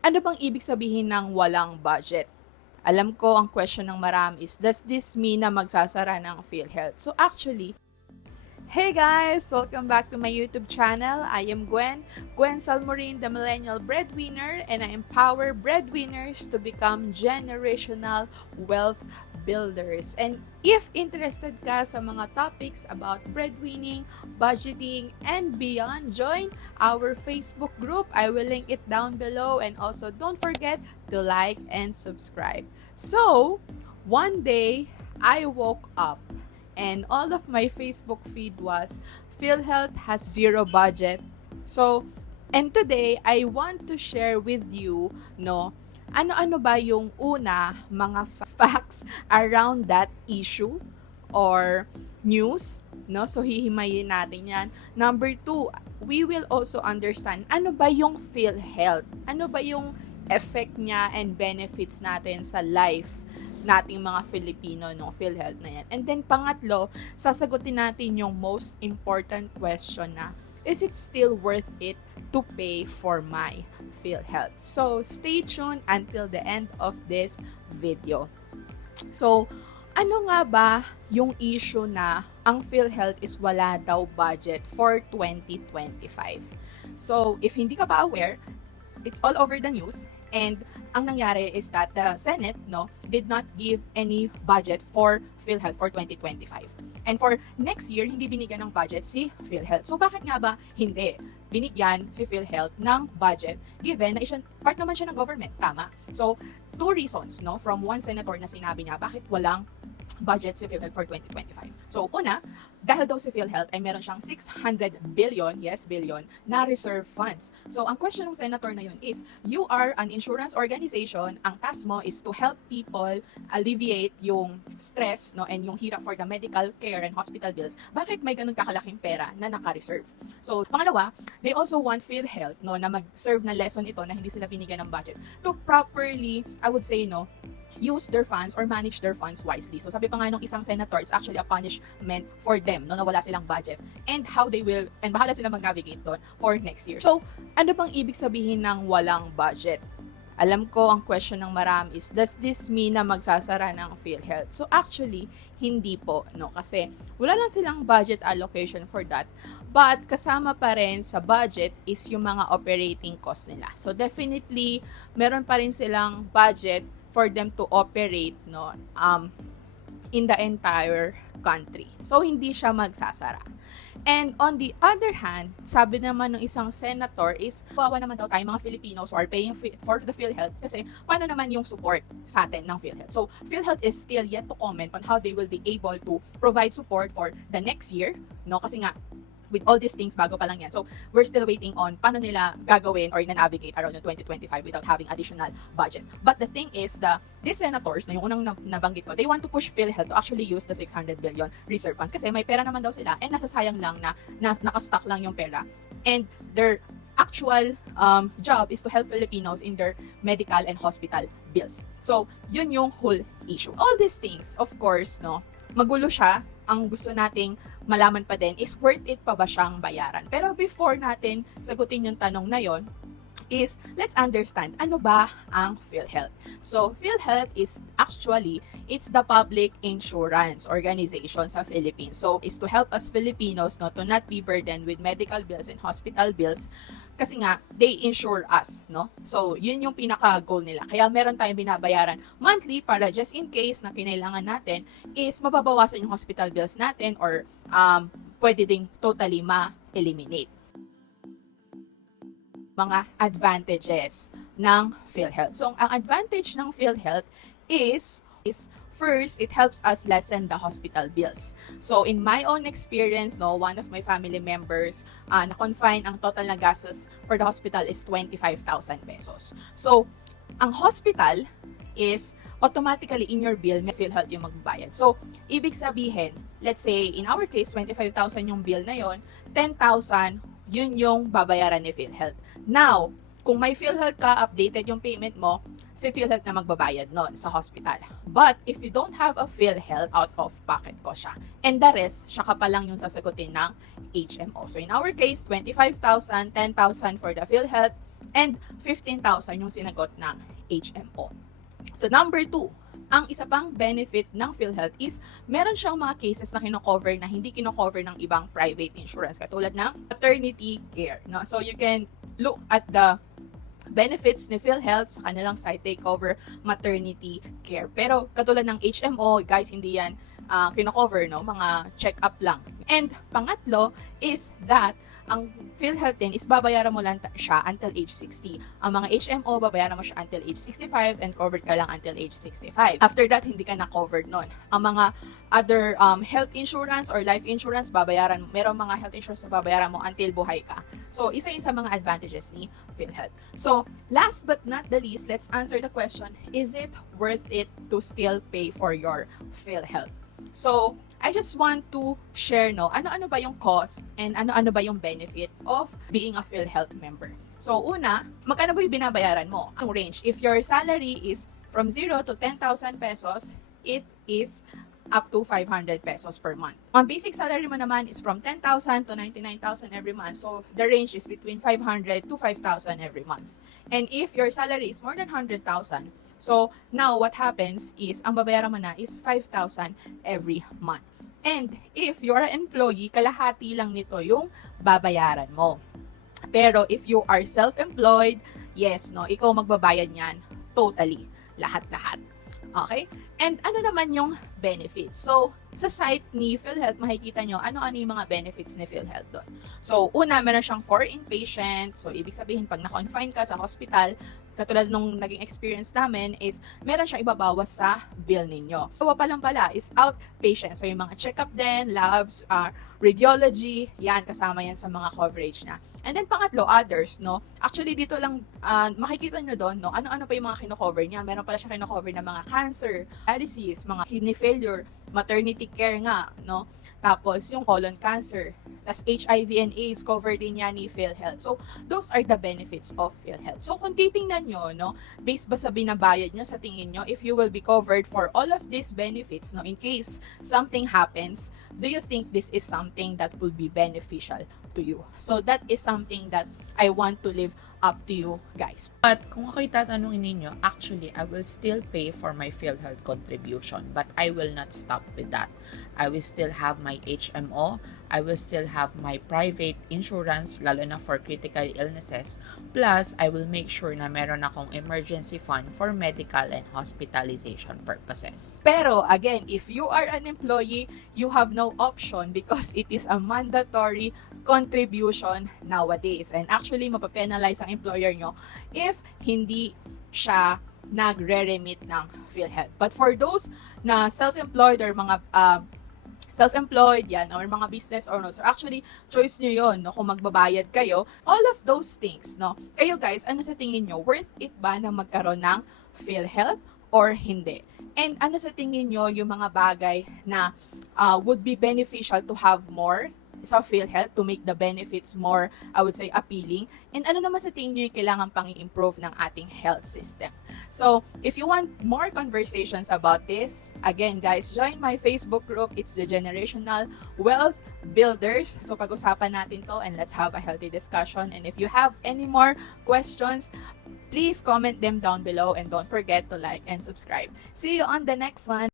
Ano bang ibig sabihin ng walang budget? Alam ko ang question ng marami is, does this mean na magsasara ng PhilHealth? So actually, hey guys! Welcome back to my YouTube channel. I am Gwen Salmorin, the Millennial Breadwinner, and I empower breadwinners to become generational wealth builders. And if interested ka sa mga topics about breadwinning, budgeting, and beyond, join our Facebook group. I will link it down below, and also don't forget to like and subscribe. So, one day, I woke up and all of my Facebook feed was PhilHealth has zero budget. So, and today I want to share with you, no, ano-ano ba yung mga facts around that issue or news, no? So hihimayin natin 'yan. Number two, we will also understand ano ba yung PhilHealth? Ano ba yung effect niya and benefits natin sa life nating mga Filipino, no, PhilHealth na yan. And then pangatlo, sasagutin natin yung most important question na, is it still worth it to pay for my PhilHealth? So, stay tuned until the end of this video. So, ano nga ba yung issue na ang PhilHealth is wala daw budget for 2025? So, if hindi ka pa aware, it's all over the news. And ang nangyari is that the Senate did not give any budget for PhilHealth for 2025. And for next year, hindi binigyan ng budget si PhilHealth. So bakit nga ba hindi binigyan si PhilHealth ng budget given na part naman siya ng government, tama? So two reasons from one senator na sinabi niya bakit walang budget si PhilHealth for 2025. So, una, dahil daw si PhilHealth ay meron siyang 600 billion, yes, billion, na reserve funds. So, ang question ng senator na yun is, you are an insurance organization, ang task mo is to help people alleviate yung stress and yung hirap for the medical care and hospital bills. Bakit may ganun kakalaking pera na naka-reserve? So, pangalawa, they also want PhilHealth na mag-serve na lesson ito na hindi sila binigyan ng budget to properly, I would say, use their funds or manage their funds wisely. So sabi pa nga nung isang senator, it's actually a punishment for them na wala silang budget and how they will, and bahala sila mag-navigate doon for next year. So, ano bang ibig sabihin ng walang budget? Alam ko ang question ng marami is, does this mean na magsasara ng PhilHealth? So actually, hindi po, kasi wala lang silang budget allocation for that. But kasama pa rin sa budget is yung mga operating costs nila. So definitely, meron pa rin silang budget for them to operate in the entire country. So, hindi siya magsasara. And on the other hand, sabi naman ng isang senator is, kawawa naman daw tayo mga Filipinos who are paying for the PhilHealth kasi paano naman yung support sa atin ng PhilHealth? So, PhilHealth is still yet to comment on how they will be able to provide support for the next year, kasi nga, with all these things, bago pa lang yan. So, we're still waiting on paano nila gagawin or na-navigate around yung 2025 without having additional budget. But the thing is, these senators, yung unang nabanggit ko, they want to push PhilHealth to actually use the 600 billion reserve funds kasi may pera naman daw sila and nasasayang lang na nakastock lang yung pera. And their actual job is to help Filipinos in their medical and hospital bills. So, yun yung whole issue. All these things, of course, magulo siya. Ang gusto nating malaman pa din is worth it pa ba siyang bayaran. Pero before natin sagutin yung tanong na yon, is let's understand ano ba ang PhilHealth. So, PhilHealth is actually, it's the public insurance organization sa Philippines. So, is to help us Filipinos to not be burdened with medical bills and hospital bills kasi nga, they insure us, So, yun yung pinaka-goal nila. Kaya meron tayong binabayaran monthly para just in case na kinailangan natin is mababawasan yung hospital bills natin or pwede ding totally ma-eliminate. Mga advantages ng PhilHealth. So, ang advantage ng PhilHealth is first, it helps us lessen the hospital bills. So, in my own experience, one of my family members, na-confine ang total na gastos for the hospital is 25,000 pesos. So, ang hospital is automatically in your bill, may PhilHealth yung magbabayad. So, ibig sabihin, let's say, in our case, 25,000 yung bill na yon, 10,000, yun yung babayaran ni PhilHealth. Now, kung may PhilHealth ka, updated yung payment mo, si PhilHealth na magbabayad nun sa hospital. But if you don't have a PhilHealth, out of pocket ko siya. And the rest, siya ka pa lang yung sasagutin ng HMO. So in our case, 25,000, 10,000 for the PhilHealth, and 15,000 yung sinagot ng HMO. So number 2, ang isa pang benefit ng PhilHealth is meron siyang mga cases na kino-cover na hindi kino-cover ng ibang private insurance katulad ng maternity care, no? So you can look at the benefits ni PhilHealth sa kanilang site, they cover maternity care. Pero katulad ng HMO, guys, hindi yan kino-cover, no? Mga check-up lang. And pangatlo is that ang PhilHealth din is babayaran mo lang siya until age 60. Ang mga HMO, babayaran mo siya until age 65 and covered ka lang until age 65. After that, hindi ka na covered nun. Ang mga other health insurance or life insurance, merong mga health insurance na babayaran mo until buhay ka. So, isa yun sa mga advantages ni PhilHealth. So, last but not the least, let's answer the question, is it worth it to still pay for your PhilHealth? So, I just want to share, no, ano-ano ba yung cost and ano-ano ba yung benefit of being a PhilHealth member. So, una, magkano ba yung binabayaran mo? Ang range, if your salary is from 0 to 10,000 pesos, it is up to 500 pesos per month. Ang basic salary mo naman is from 10,000 to 99,000 every month. So, the range is between 500 to 5,000 every month. And if your salary is more than 100,000, so now what happens is, ang babayaran mo na is 5,000 every month. And if you're an employee, kalahati lang nito yung babayaran mo. Pero if you are self-employed, yes, no, ikaw magbabayad niyan totally, lahat-lahat. Okay? And ano naman yung benefits? So, sa site ni PhilHealth, makikita nyo ano-ano yung mga benefits ni PhilHealth doon. So, una, meron siyang for inpatient. So, ibig sabihin, pag na-confine ka sa hospital, katulad nung naging experience namin is meron siyang ibabawas sa bill ninyo. So, pa lang pala is outpatient. So, yung mga check-up din, labs, radiology, yan, kasama yan sa mga coverage niya. And then, pangatlo, others, no? Actually, dito lang, makikita nyo doon, no? Ano-ano pa yung mga kino-cover niya. Meron pala siya kino-cover ng mga cancer, dialysis, mga kidney failure, maternity care nga, no? Tapos, yung colon cancer. Tapos, HIV and AIDS, covered din yan ni PhilHealth. So, those are the benefits of PhilHealth. So, kung titingnan nyo, no, based ba sa binabayad nyo, sa tingin nyo, if you will be covered for all of these benefits, no, in case something happens, do you think this is something that will be beneficial to you? So, that is something that I want to leave up to you guys. But kung ako'y tatanungin ninyo, actually, I will still pay for my PhilHealth contribution, but I will not stop with that. I will still have my HMO, I will still have my private insurance, lalo na for critical illnesses, plus I will make sure na meron akong emergency fund for medical and hospitalization purposes. Pero again, if you are an employee, you have no option because it is a mandatory contribution nowadays. And actually, mapapenalize ang employer nyo if hindi siya nagre-remit ng PhilHealth. But for those na self-employed or mga self-employed yan or mga business owners, or actually choice nyo yon, no, kung magbabayad kayo, all of those things, no, kayo guys, ano sa tingin nyo, worth it ba na magkaroon ng PhilHealth or hindi? And ano sa tingin nyo yung mga bagay na would be beneficial to have more sa PhilHealth to make the benefits more, I would say, appealing? And ano naman sa tingin nyo yung kailangan pang i-improve ng ating health system? So, if you want more conversations about this, again guys, join my Facebook group. It's the Generational Wealth Builders. So, pag-usapan natin to and let's have a healthy discussion. And if you have any more questions, please comment them down below and don't forget to like and subscribe. See you on the next one.